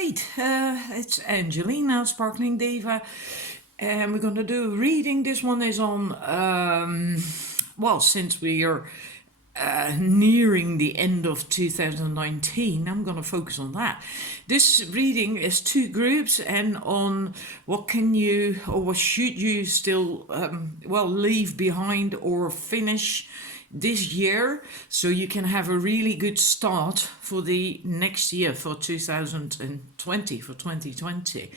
Great, it's Angelina, Sparkling Diva, and we're going to do a reading. This one is on, well, since we are nearing the end of 2019, I'm going to focus on that. This reading is two groups and on what can you or what should you still, leave behind or finish this year, so you can have a really good start for the next year, for 2020.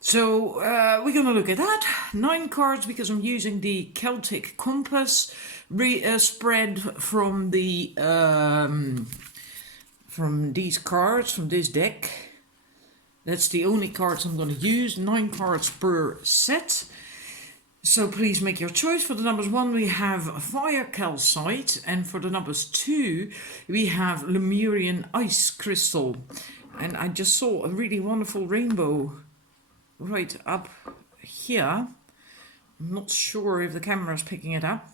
So we're going to look at that. 9 cards, because I'm using the Celtic Compass spread from the from these cards, from this deck. That's the only cards I'm going to use. 9 cards per set. So please make your choice. For the numbers 1 we have Fire Calcite, and for the numbers 2 we have Lemurian Ice Crystal. And I just saw a really wonderful rainbow right up here. I'm not sure if the camera is picking it up.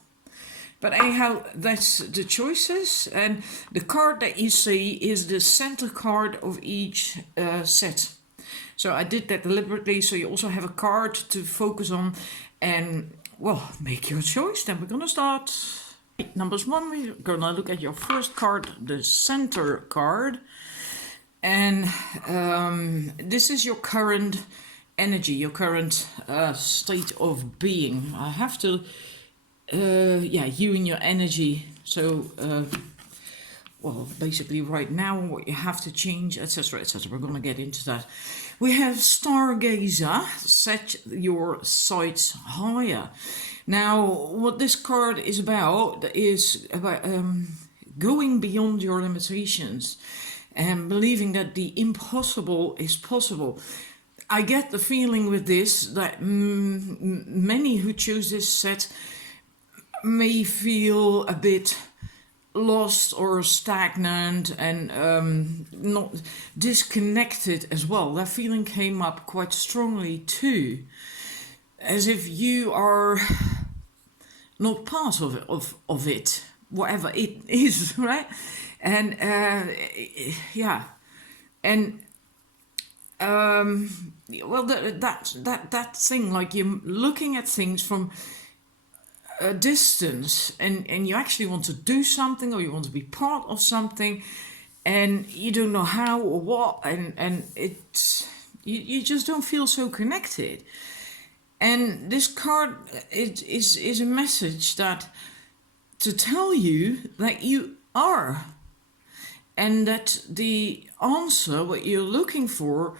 But anyhow, that's the choices. And the card that you see is the center card of each set. So I did that deliberately, so you also have a card to focus on. And, well, make your choice. Then we're going to start. Numbers 1, we're going to look at your first card, the center card. And this is your current energy, your current state of being. I have to, you and your energy. So, well, basically right now, what you have to change, etc., etc. We're going to get into that. We have Stargazer, set your sights higher. Now, what this card is about going beyond your limitations and believing that the impossible is possible. I get the feeling with this that many who choose this set may feel a bit lost or stagnant and not disconnected as well. That feeling came up quite strongly too, as if you are not part of it, whatever it is, right? And that thing, like you're looking at things from a distance, and you actually want to do something, or you want to be part of something, and you don't know how or what, and it's you just don't feel so connected. And this card is a message that to tell you that you are, and that the answer, what you're looking for,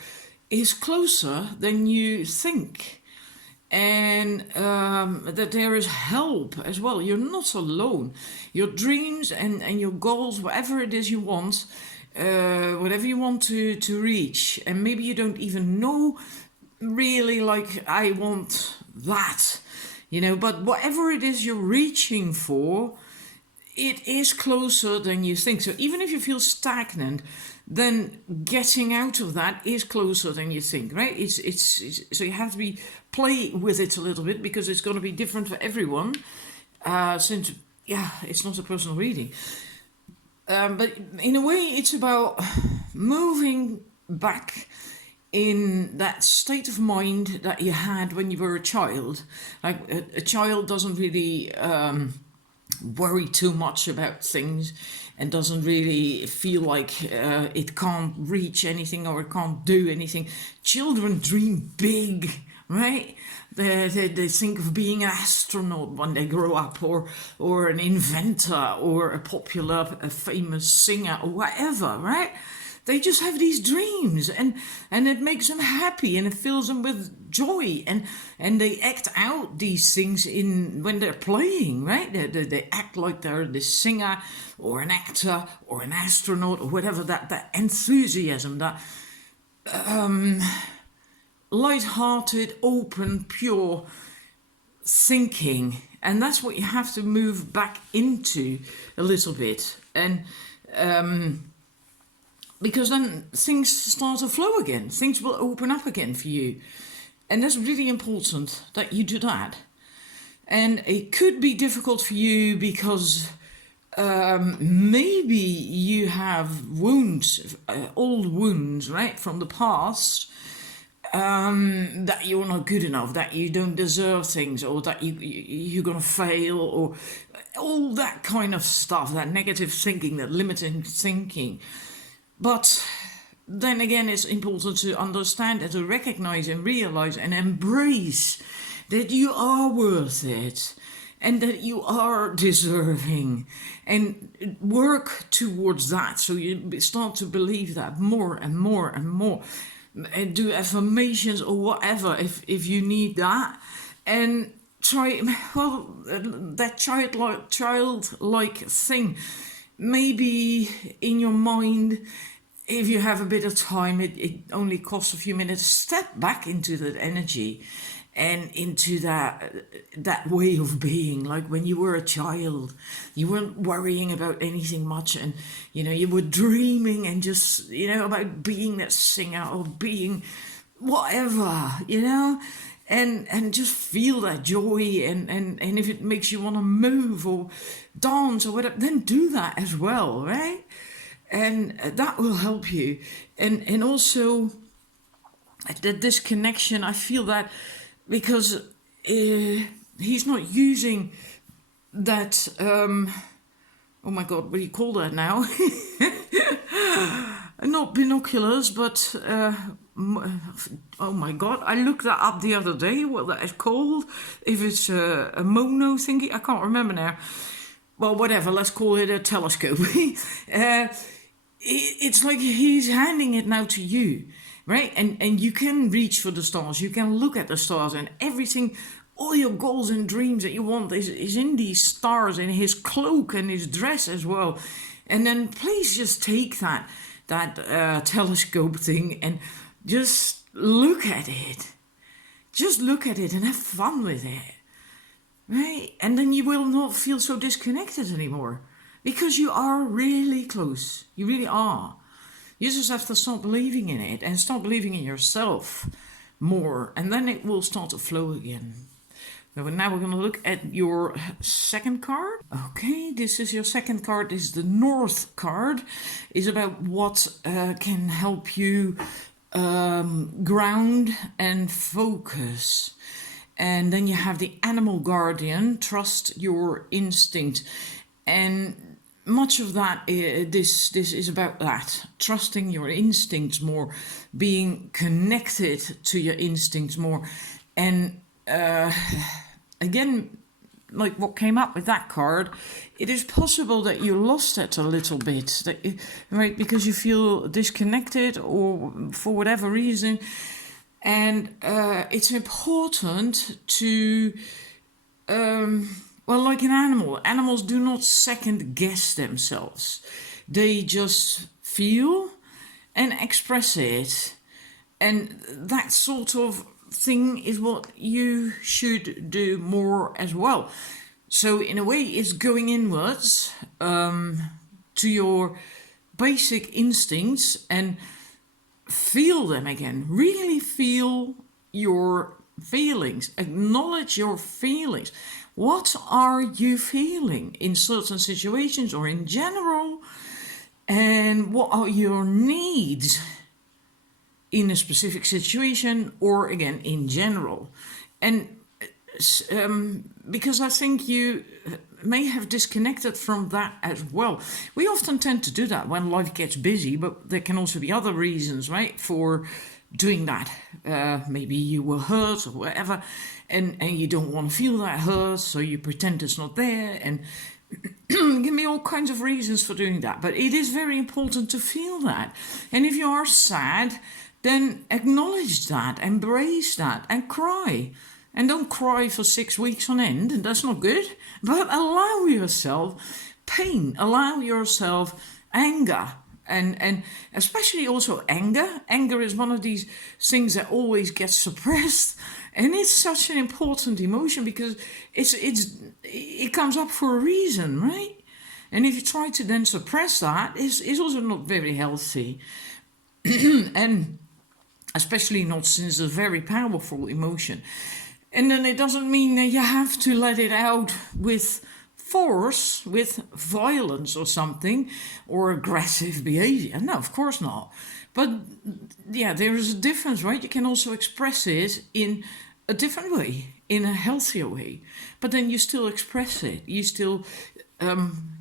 is closer than you think. And that there is help as well. You're not alone. Your dreams and your goals, whatever it is you want, whatever you want to reach, and maybe you don't even know really, like, I want that, but whatever it is you're reaching for, it is closer than you think. So even if you feel stagnant, then getting out of that is closer than you think, right? It's so you have to play with it a little bit, because it's going to be different for everyone, since it's not a personal reading. But in a way, it's about moving back in that state of mind that you had when you were a child. Like a child doesn't really worry too much about things, and doesn't really feel like it can't reach anything or it can't do anything. Children dream big, right? They think of being an astronaut when they grow up, or an inventor, or a famous singer, or whatever, right? They just have these dreams, and it makes them happy, and it fills them with joy, and they act out these things when they're playing, right? They act like they're this singer, or an actor, or an astronaut, or whatever. That enthusiasm, that light-hearted, open, pure thinking, and that's what you have to move back into a little bit, and because then things start to flow again. Things will open up again for you. And that's really important that you do that. And it could be difficult for you because maybe you have wounds, old wounds, right, from the past, that you're not good enough, that you don't deserve things, or that you're gonna fail, or all that kind of stuff, that negative thinking, that limiting thinking. But then again, it's important to understand and to recognize and realize and embrace that you are worth it and that you are deserving, and work towards that so you start to believe that more and more and more, and do affirmations or whatever if you need that, and try, well, that childlike thing, maybe in your mind, if you have a bit of time, it only costs a few minutes. Step back into that energy and into that way of being, like when you were a child. You weren't worrying about anything much, and you were dreaming and just about being that singer or being whatever, and just feel that joy, and if it makes you want to move or dance or whatever, then do that as well, right? And that will help you. And also that disconnection, I feel that because he's not using that, oh my god, what do you call that now? Not binoculars, but oh my god, I looked that up the other day, what that is called, if it's a mono thingy, I can't remember now. Well, whatever, let's call it a telescope. It's like he's handing it now to you, right? And you can reach for the stars, you can look at the stars, and everything, all your goals and dreams that you want is in these stars, in his cloak and his dress as well. And then please just take that telescope thing and just look at it. Just look at it and have fun with it, right? And then you will not feel so disconnected anymore, because you are really close. You really are. You just have to start believing in it and start believing in yourself more, and then it will start to flow again. So now we're going to look at your second card. Okay, this is your second card. This is the North card. It's about what can help you ground and focus. And then you have the Animal Guardian, trust your instinct. And much of that, this is about that, trusting your instincts more, being connected to your instincts more. And again, like what came up with that card, it is possible that you lost it a little bit, right? Because you feel disconnected or for whatever reason. And it's important to, well, like an animal, animals do not second guess themselves. They just feel and express it. And that sort of thing is what you should do more as well. So in a way, it's going inwards to your basic instincts and feel them again. Really feel your feelings. Acknowledge your feelings. What are you feeling in certain situations or in general? And what are your needs in a specific situation, or again in general? And because I think you may have disconnected from that as well. We often tend to do that when life gets busy, but there can also be other reasons, right, for doing that. Maybe you were hurt or whatever, and you don't want to feel that hurt, so you pretend it's not there, and give me all kinds of reasons for doing that. But it is very important to feel that. And if you are sad, then acknowledge that, embrace that, and cry. And don't cry for 6 weeks on end, that's not good. But allow yourself pain, allow yourself anger, and especially also anger. Anger is one of these things that always gets suppressed, and it's such an important emotion because it comes up for a reason, right? And if you try to then suppress that, it's also not very healthy. And especially not since it's a very powerful emotion. And then it doesn't mean that you have to let it out with force with violence or something or aggressive behavior. No, of course not. But yeah, there is a difference, right? You can also express it in a different way, in a healthier way. But then you still express it. You still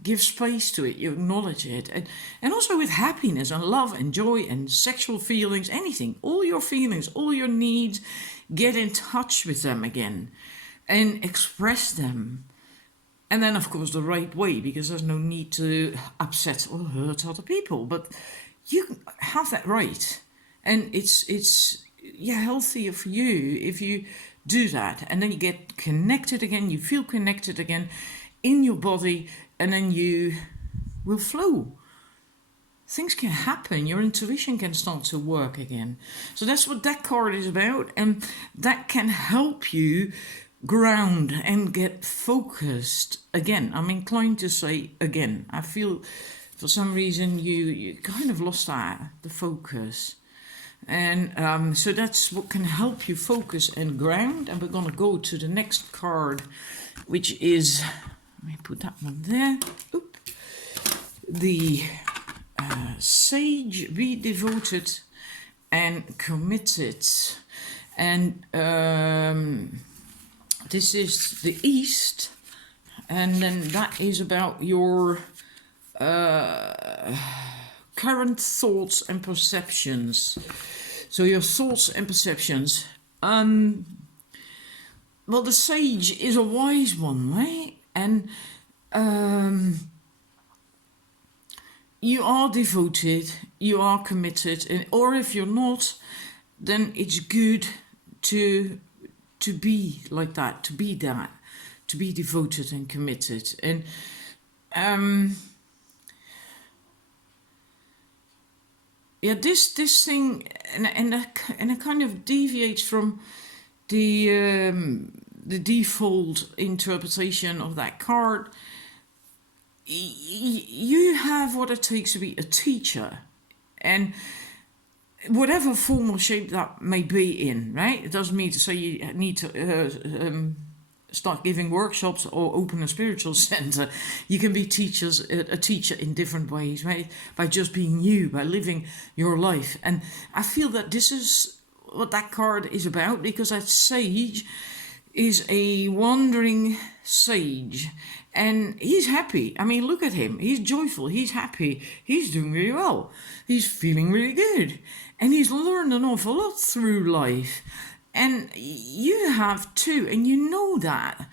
give space to it. You acknowledge it. And also with happiness and love and joy and sexual feelings, anything, all your feelings, all your needs, get in touch with them again and express them. And then, of course, the right way, because there's no need to upset or hurt other people. But you have that right. And it's healthier for you if you do that. And then you get connected again, you feel connected again in your body, and then you will flow. Things can happen, your intuition can start to work again. So that's what that card is about, and that can help you ground and get focused again. I'm inclined to say again. I feel for some reason you kind of lost the focus. And so that's what can help you focus and ground. And we're going to go to the next card, which is, let me put that one there. Oop. The Sage, be devoted and committed. And this is the East. And then that is about your current thoughts and perceptions. So your thoughts and perceptions. Well, the Sage is a wise one, right? And you are devoted, you are committed, or if you're not, then it's good to be like that, to be devoted and committed. And this thing, and it kind of deviates from the default interpretation of that card. You have what it takes to be a teacher, and whatever form or shape that may be in, right? It doesn't mean to say you need to start giving workshops or open a spiritual center. You can be a teacher in different ways, right? By just being you, by living your life. And I feel that this is what that card is about, because that Sage is a wandering sage, and he's happy. I mean, look at him. He's joyful. He's happy. He's doing really well. He's feeling really good. And he's learned an awful lot through life. And you have too, and you know that.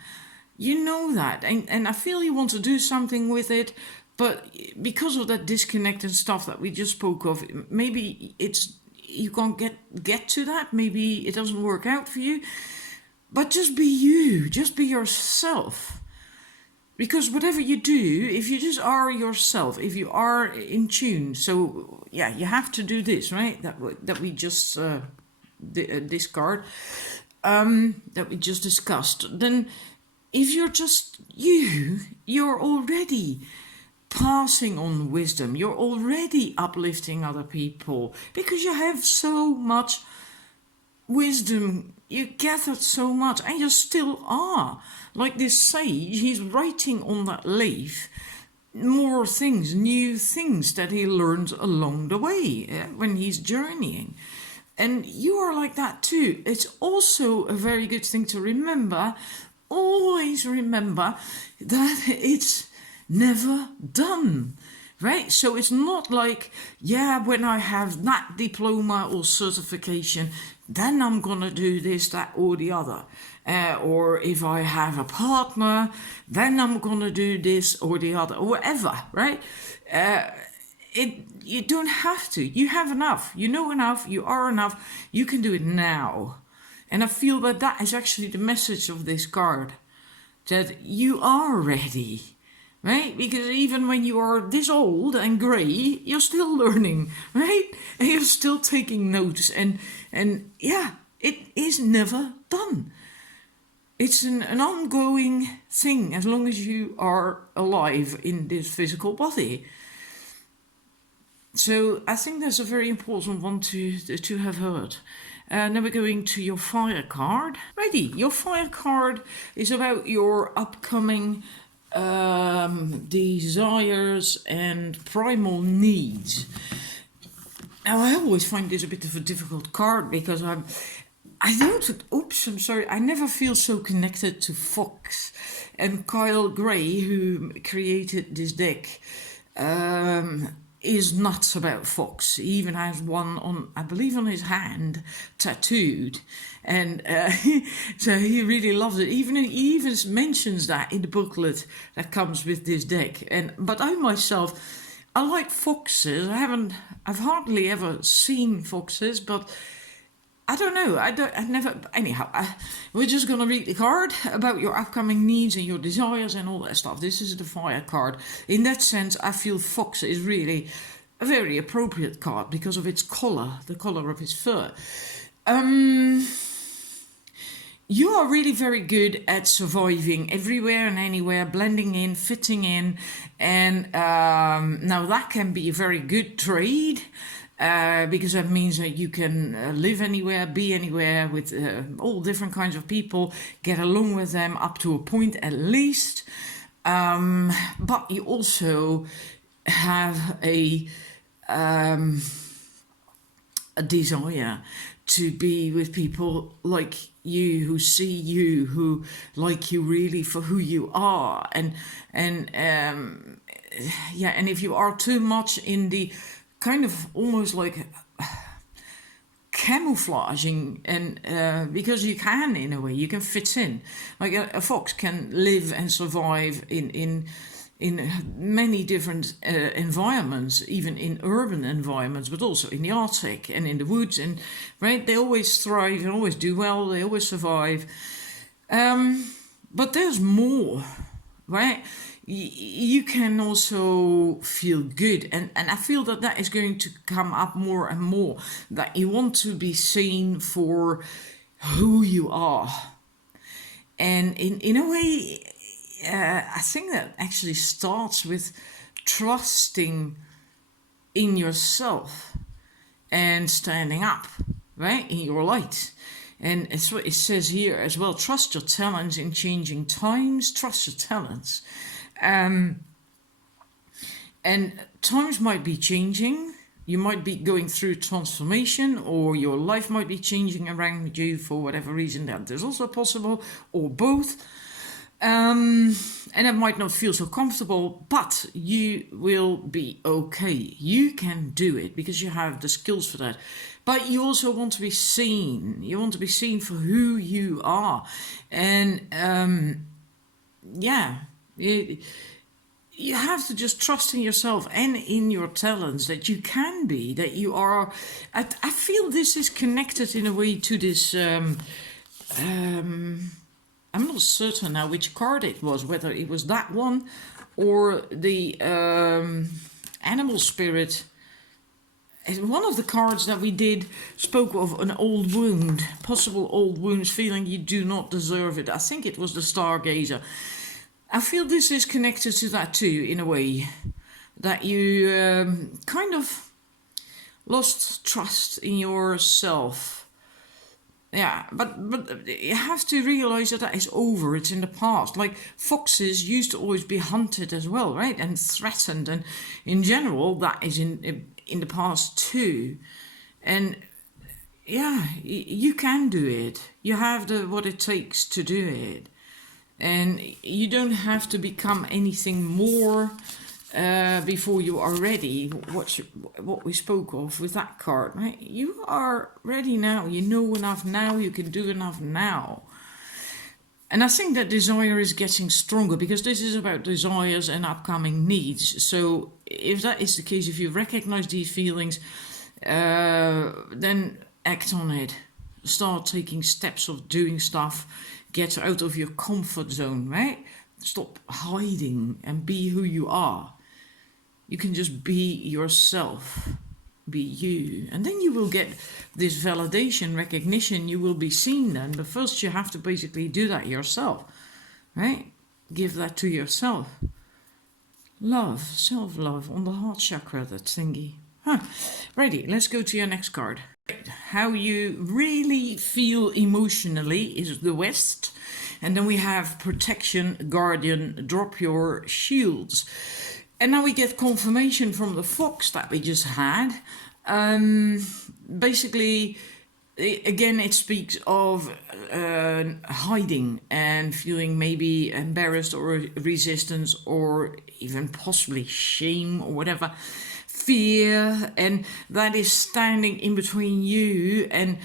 You know that. And I feel you want to do something with it, but because of that disconnect and stuff that we just spoke of, maybe you can't get to that. Maybe it doesn't work out for you. But just be you. Just be yourself. Because whatever you do, if you just are yourself, if you are in tune, so yeah, you have to do this, right? That we just this card that we just discussed. Then, if you're just you, you're already passing on wisdom. You're already uplifting other people because you have so much wisdom. You gathered so much, and you still are. Like this sage, he's writing on that leaf more things, new things that he learned along the way when he's journeying. And you are like that too. It's also a very good thing to remember. Always remember that it's never done. Right? So it's not like, yeah, when I have that diploma or certification, then I'm going to do this, that, or the other. Or if I have a partner, then I'm going to do this or the other, or whatever, right? You don't have to. You have enough. You know enough. You are enough. You can do it now. And I feel that is actually the message of this card. That you are ready. Right? Because even when you are this old and grey, you're still learning, right? And you're still taking notes. And yeah, it is never done. It's an ongoing thing as long as you are alive in this physical body. So I think that's a very important one to have heard. Now we're going to your fire card. Ready, your fire card is about your upcoming desires and primal needs. Now, I always find this a bit of a difficult card because I don't, oops, I'm sorry, I never feel so connected to Fox. And Kyle Gray, who created this deck, is nuts about Fox. He even has one on, I believe, on his hand, tattooed. And so he really loves it. He even mentions that in the booklet that comes with this deck. But I myself, I like foxes. I've hardly ever seen foxes, but I don't know. I never. Anyhow, we're just gonna read the card about your upcoming needs and your desires and all that stuff. This is the fire card. In that sense, I feel fox is really a very appropriate card because of its color, the color of his fur. You are really very good at surviving everywhere and anywhere, blending in, fitting in, and now that can be a very good trade. Because that means that you can live anywhere, be anywhere with all different kinds of people, get along with them up to a point at least. But you also have a desire to be with people like you, who see you, who like you really for who you are, and if you are too much in the kind of almost like camouflaging, and because you can, in a way, you can fit in. Like a fox can live and survive in many different environments, even in urban environments, but also in the Arctic and in the woods. And right, they always thrive and always do well. They always survive. But there's more, right? You can also feel good, and I feel that is going to come up more and more, that you want to be seen for who you are. And in a way, I think that actually starts with trusting in yourself and standing up, right, in your light. And it's what it says here as well: trust your talents in changing times, trust your talents. And times might be changing. You might be going through transformation, or your life might be changing around you for whatever reason. That is also possible, or both. And it might not feel so comfortable, but you will be okay. You can do it because you have the skills for that. But you also want to be seen. You want to be seen for who you are. And you have to just trust in yourself and in your talents, that you can be, that you are. I feel this is connected in a way to this. I'm not certain now which card it was, whether it was that one or the animal spirit. One of the cards that we did spoke of an old wound, possible old wounds, feeling you do not deserve it. I think it was the Stargazer. I feel this is connected to that too, in a way, that you kind of lost trust in yourself. Yeah, but you have to realize that is over. It's in the past. Like foxes used to always be hunted as well, right, and threatened, and in general that is in the past too. And yeah, you can do it. You have what it takes to do it. And you don't have to become anything more before you are ready. What we spoke of with that card, right? You are ready now. You know enough now. You can do enough now. And I think that desire is getting stronger, because this is about desires and upcoming needs. So if that is the case, if you recognize these feelings, then act on it. Start taking steps of doing stuff. Get out of your comfort zone, right? Stop hiding and be who you are. You can just be yourself. Be you. And then you will get this validation, recognition. You will be seen then. But first you have to basically do that yourself, right? Give that to yourself. Love, self-love on the heart chakra, that thingy. Righty, let's go to your next card. How you really feel emotionally is the West. And then we have protection, guardian, drop your shields. And now we get confirmation from the fox that we just had. Basically, again, it speaks of hiding and feeling maybe embarrassed or resistance or even possibly shame or whatever, fear, and that is standing in between you and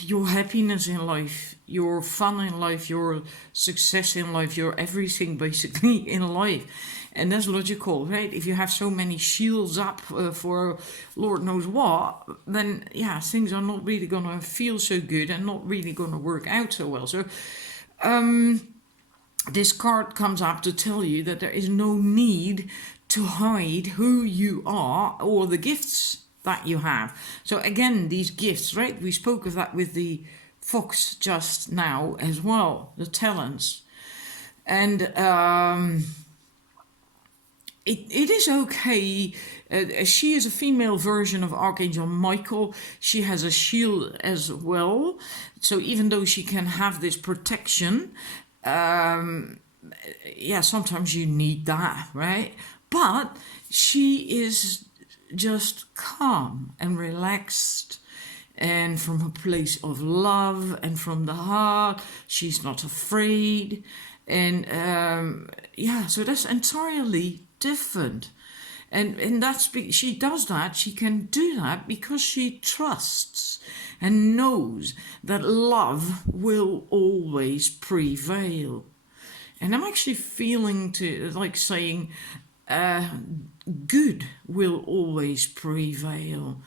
your happiness in life, your fun in life, your success in life, your everything basically in life. And that's logical, right? If you have so many shields up for Lord knows what, then yeah, things are not really going to feel so good and not really going to work out so well. So this card comes up to tell you that there is no need to hide who you are or the gifts that you have. So again, these gifts, right? We spoke of that with the fox just now as well, the talents. And it is okay. She is a female version of Archangel Michael. She has a shield as well. So even though she can have this protection, yeah, sometimes you need that, right? But she is just calm and relaxed and from a place of love and from the heart. She's not afraid. And yeah, so that's entirely different. And that's she does that, she can do that because she trusts and knows that love will always prevail. And I'm actually feeling to like saying good will always prevail.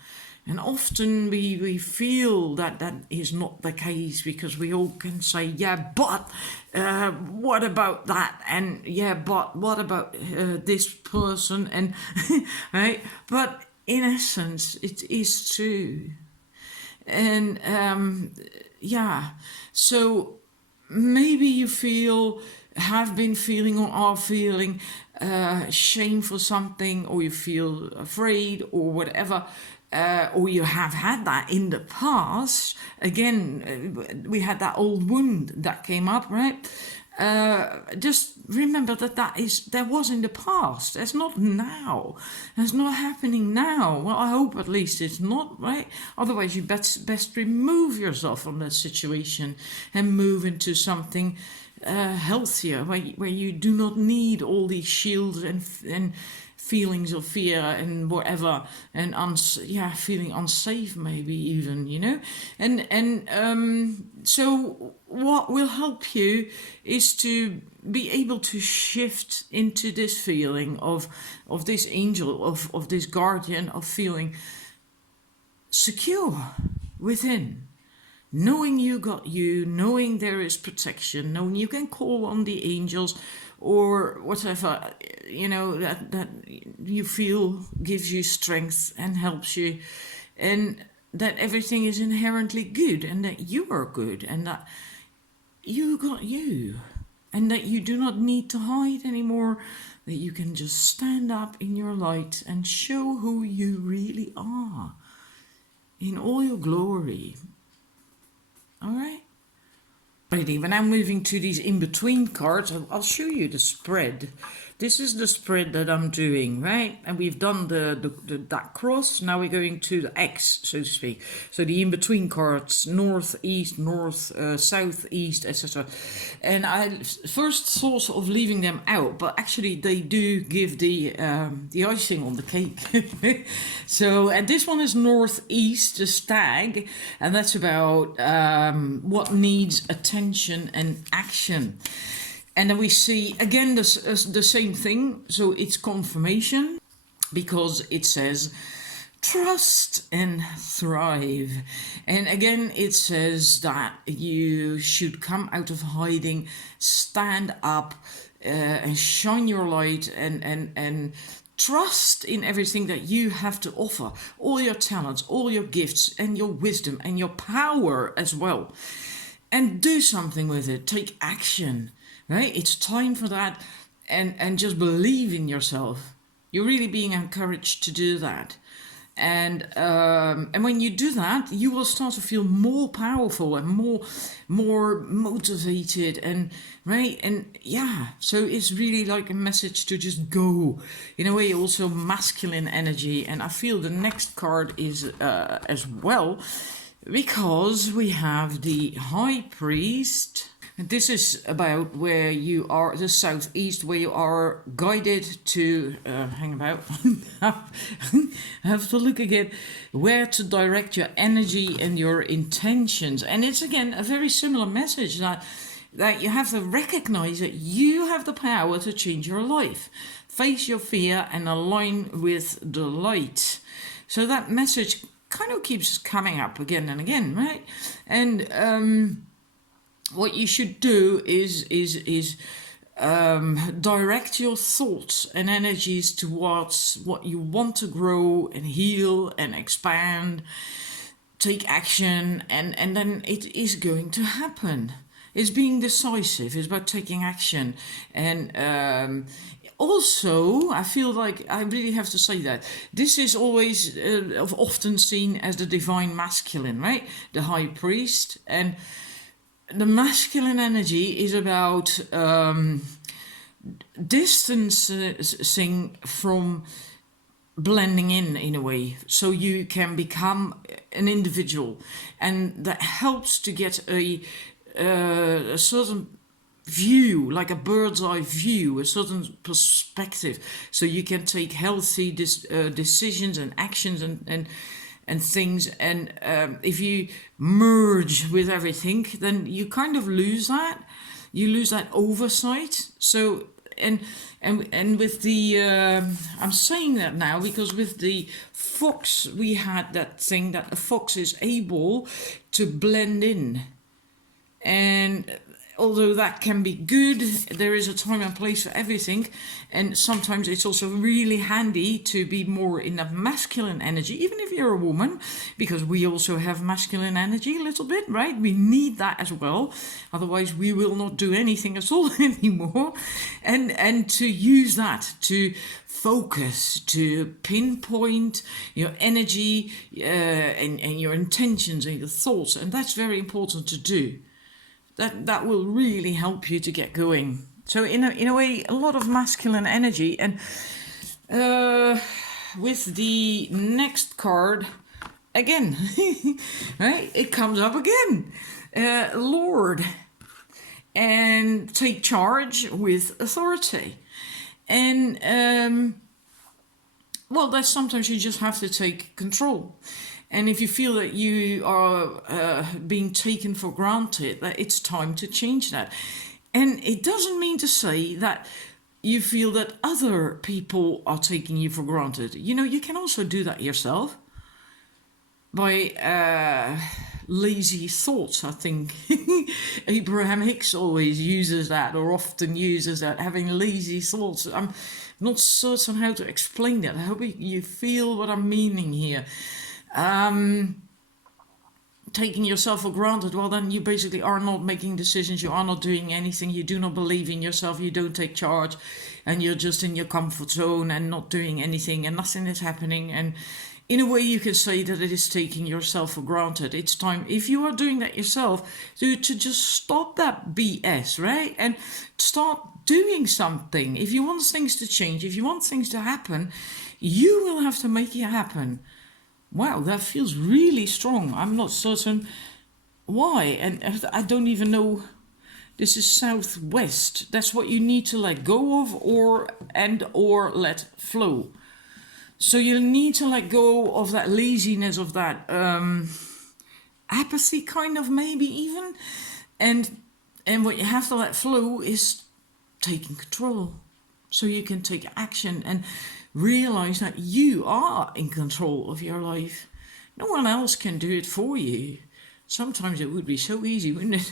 And often we feel that that is not the case because we all can say, yeah, but what about that? And yeah, but what about this person? And right? But in essence, it is true. And yeah, so maybe you have been feeling or are feeling shame for something, or you feel afraid or whatever. Or you have had that in the past. Again, we had that old wound that came up, right? Just remember that was in the past. That's not now. That's not happening now. Well, I hope at least it's not, right? Otherwise, you best remove yourself from that situation and move into something healthier, where you do not need all these shields and feelings of fear and whatever, and feeling unsafe maybe even, and so what will help you is to be able to shift into this feeling of this angel, of this guardian, of feeling secure within, knowing you got you, knowing there is protection, knowing you can call on the angels or whatever, that you feel gives you strength and helps you, and that everything is inherently good, and that you are good, and that you got you, and that you do not need to hide anymore, that you can just stand up in your light and show who you really are in all your glory. All right? Alrighty, when I'm moving to these in-between cards, I'll show you the spread. This is the spread that I'm doing, right? And we've done that cross. Now we're going to the X, so to speak. So the in-between cards, north, east, south, east, etc. And I first thought of leaving them out, but actually they do give the icing on the cake. So, and this one is northeast, the stag, and that's about what needs attention and action. And then we see again the same thing. So it's confirmation, because it says trust and thrive. And again, it says that you should come out of hiding, stand up, and shine your light, and trust in everything that you have to offer, all your talents, all your gifts, and your wisdom, and your power as well. And do something with it. Take action. Right? It's time for that, and just believe in yourself. You're really being encouraged to do that. And when you do that, you will start to feel more powerful and more motivated, and right. And yeah, so it's really like a message to just go. In a way, also masculine energy. And I feel the next card is as well, because we have the High Priest. This is about where you are, the southeast, where you are guided to, hang about, I have to look again, where to direct your energy and your intentions. And it's again a very similar message, that you have to recognize that you have the power to change your life. Face your fear and align with the light. So that message kind of keeps coming up again and again, right? And what you should do is direct your thoughts and energies towards what you want to grow and heal and expand. Take action, and then it is going to happen. It's being decisive. It's about taking action. And also, I feel like I really have to say that this is always often seen as the divine masculine, right? The high priest. And the masculine energy is about distancing from blending in a way, so you can become an individual, and that helps to get a certain view, like a bird's eye view, a certain perspective, so you can take healthy decisions and actions and things. And if you merge with everything, then you kind of lose that. You lose that oversight. So and with the I'm saying that now because with the fox we had that thing that the fox is able to blend in, and although that can be good, there is a time and place for everything. And sometimes it's also really handy to be more in that masculine energy, even if you're a woman, because we also have masculine energy a little bit, right? We need that as well. Otherwise, we will not do anything at all anymore. And to use that to focus, to pinpoint your energy and your intentions and your thoughts. And that's very important to do. That will really help you to get going. So in a way, a lot of masculine energy. And with the next card, again, right, it comes up again. Lord. And take charge with authority. And, well, that's sometimes you just have to take control. And if you feel that you are being taken for granted, that it's time to change that. And it doesn't mean to say that you feel that other people are taking you for granted. You know, you can also do that yourself by lazy thoughts, I think. Abraham Hicks always uses that, or often uses that, having lazy thoughts. I'm not certain how to explain that. I hope you feel what I'm meaning here. Taking yourself for granted, well, then you basically are not making decisions, you are not doing anything, you do not believe in yourself, you don't take charge, and you're just in your comfort zone and not doing anything, and nothing is happening. And in a way, you can say that it is taking yourself for granted. It's time, if you are doing that yourself, to just stop that BS, right? And start doing something. If you want things to change, if you want things to happen, you will have to make it happen. Wow, that feels really strong. I'm not certain why. And I don't even know. This is southwest. That's what you need to let go of or let flow. So you need to let go of that laziness, of that apathy, kind of, maybe even. And what you have to let flow is taking control. So you can take action and realize that you are in control of your life. No one else can do it for you. Sometimes it would be so easy, wouldn't it?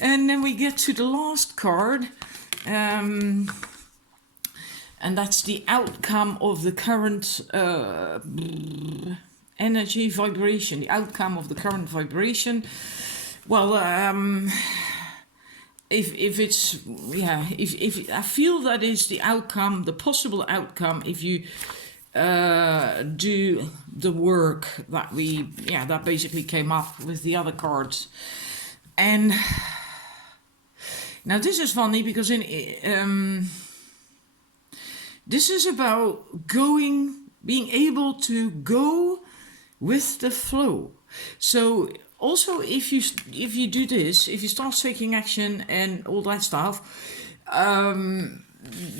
And then we get to the last card. And that's the outcome of the current energy vibration. The outcome of the current vibration. Well, if it's, yeah, if I feel that is the outcome, the possible outcome, if you do the work that that basically came up with the other cards. And now this is funny because this is about being able to go with the flow. So also if you do this, if you start taking action and all that stuff,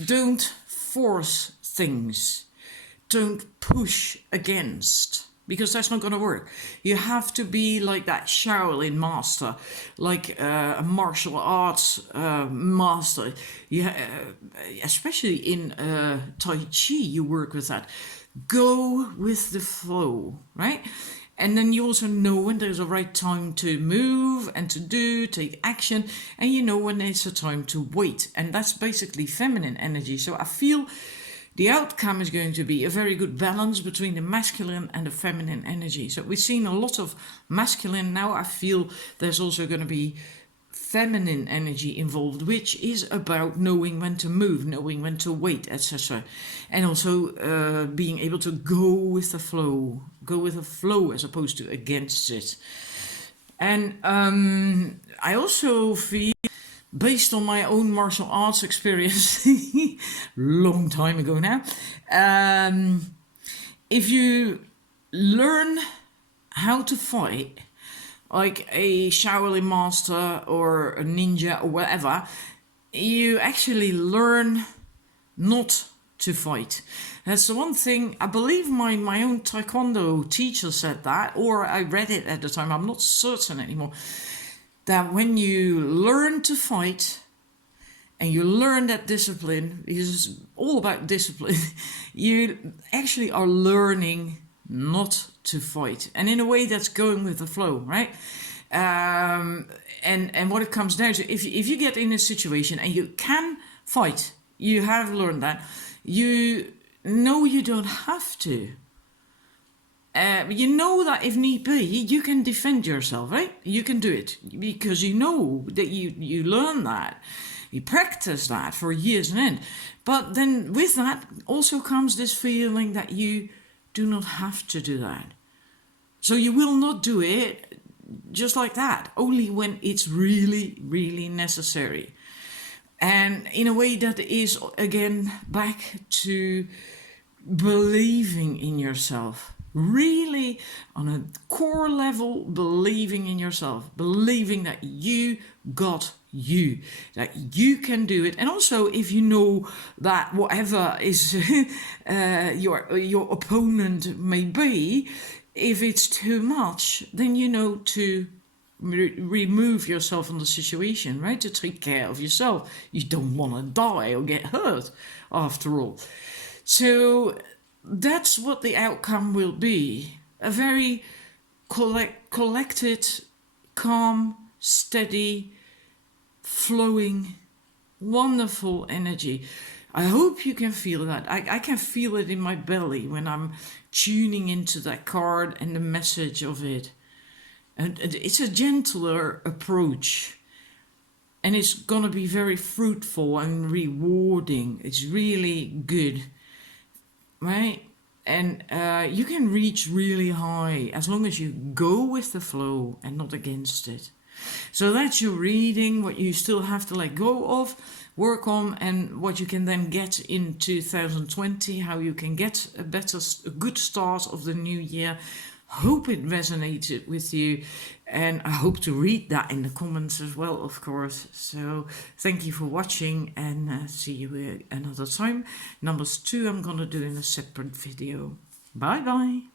don't force things, don't push against, because that's not going to work. You have to be like that Shaolin master, like a martial arts master. Especially in Tai Chi, you work with that. Go with the flow, right? And then you also know when there's a right time to move and to take action, and you know when it's a time to wait. And that's basically feminine energy. So I feel the outcome is going to be a very good balance between the masculine and the feminine energy. So we've seen a lot of masculine. Now I feel there's also going to be feminine energy involved, which is about knowing when to move, knowing when to wait, etc. And also being able to go with the flow as opposed to against it. And I also feel, based on my own martial arts experience, long time ago now, if you learn how to fight, like a Shaolin master or a ninja or whatever, you actually learn not to fight. That's the one thing, I believe my own Taekwondo teacher said that, or I read it at the time, I'm not certain anymore, that when you learn to fight and you learn that discipline, because it's all about discipline, you actually are learning not to fight. And in a way that's going with the flow, right? And what it comes down to, if you get in a situation and you can fight, you have learned that, you know you don't have to. You know that if need be, you can defend yourself, right? You can do it because you know that you learn that. You practice that for years and end. But then with that also comes this feeling that you do not have to do that. So you will not do it just like that, only when it's really, really necessary. And in a way that is, again, back to believing in yourself. Really, on a core level, believing in yourself, believing that you got you, that you can do it. And also, if you know that whatever is your opponent may be, if it's too much, then you know to remove yourself from the situation, right? To take care of yourself. You don't want to die or get hurt, after all. So that's what the outcome will be. A very collected, calm, steady, flowing, wonderful energy. I hope you can feel that. I can feel it in my belly when I'm tuning into that card and the message of it. And it's a gentler approach. And it's going to be very fruitful and rewarding. It's really good. Right? And you can reach really high as long as you go with the flow and not against it. So that's your reading, what you still have to let go of, work on, and what you can then get in 2020, how you can get a good start of the new year. Hope it resonated with you, and I hope to read that in the comments as well, of course. So thank you for watching, and see you another time. Numbers 2 I'm gonna do in a separate video. Bye bye.